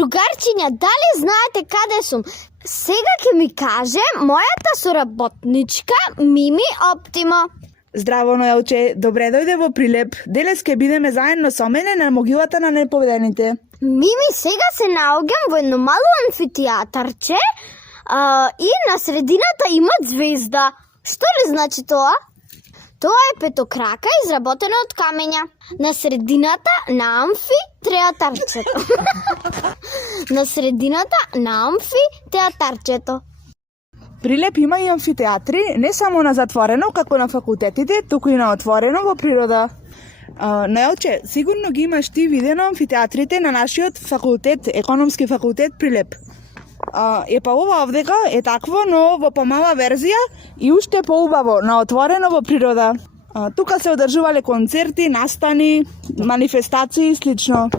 Другарчиња, дали знаете каде сум? Сега ќе ми каже мојата соработничка Мими Оптимо. Здраво, Ноелче, добре дојде во Прилеп. Делес ќе бидеме заедно со мене на могилата на неповедените. Мими, сега се наоѓам во едно мало амфитеатарче и на средината има звезда. Што ли значи тоа? Тоа е петокрака изработена од камења. На средината на амфитеатарчето. На средината на амфитеатарчето. Прилеп има и амфитеатри, не само на затворено, како на факултетите, туку и на отворено во природа. Ноелче, сигурно ги имаш ти видено амфитеатрите на нашиот факултет, економски факултет Прилеп. Па ова овдека е такво, но во помала верзија и уште поубаво, на отворено во природа. Тука се одржувале концерти, настани, манифестации и слично.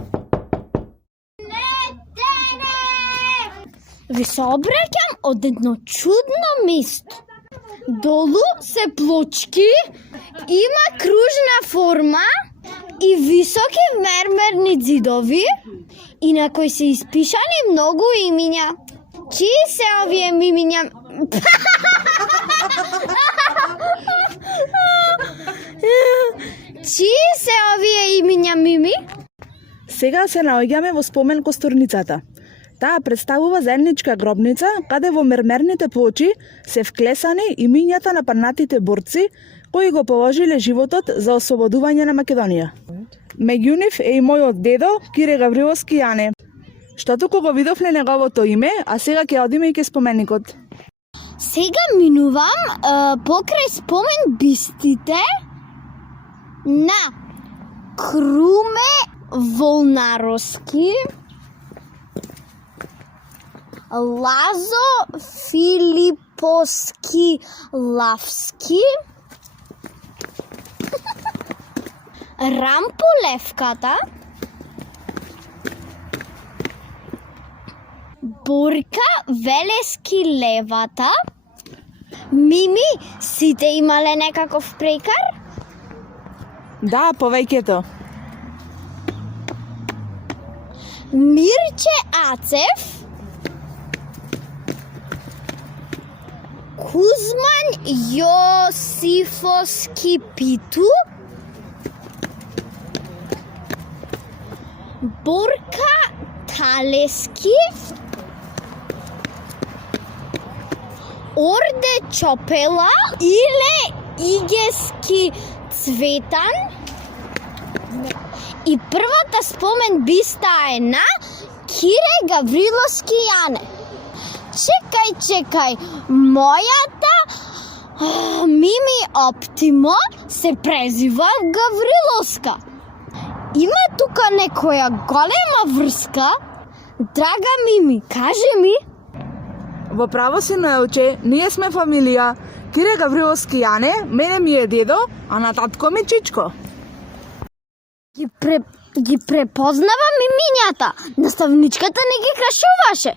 Ви се обраќам од едно чудно место. Долу се плочки, има кружна форма и високи мермерни ѕидови и на кои се испишани многу имиња. Чии се овие мимиња? Чии се овие имиња, Мими? Сега се наоѓаме во спомен косторницата. Таа представува заедничка гробница, каде во мермерните плочи се вклесани имињата на паднатите борци кои го положиле животот за ослободување на Македонија. Меѓу нив е и мојот дедо Кире Гавриловски Јане. Што туку го видовме неговото име, а сега ќе одиме и ке споменикот. Сега минувам покрај спомен бистите на Круме Волнаровски, Лазо Филиповски Лавски, Рампо Левката, Борка Велески Левата. Мими, сите имале некаков прекар? Да, повеќето. Мирче Ацев, Кузман Јосифовски Питу, Борка Талески, Орде Чопела или Игески Цветан. И првата спомен биста е на Кире Гавриловски Јане. Чекај, мојата Мими Оптимо се презива Гавриловска. Има тука некоја голема врска? Драга Мими, кажи ми. Во право си, Ноелче, ние сме фамилија. Кире Гавриловски Јане, мене ми е дедо, а на татко ми Чичко. Ги препознавам имињата. Наставничката не ги крашуваше.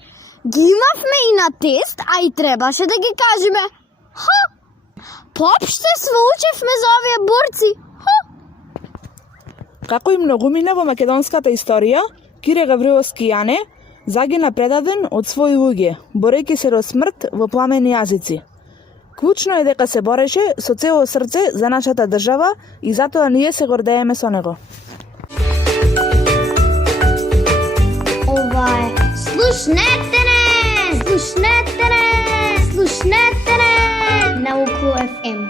Ги имавме и на тест, а и требаше да ги кажеме. Поопште своучевме за овие борци. Како и многумина во македонската историја, Кире Гавриловски Јане загина предаден од своји луѓе, борејќи се до смрт во пламени јазици. Клучно е дека се бореше со цело срце за нашата држава и затоа ние се гордееме со него. Ова е Слушнете не! Науку FM.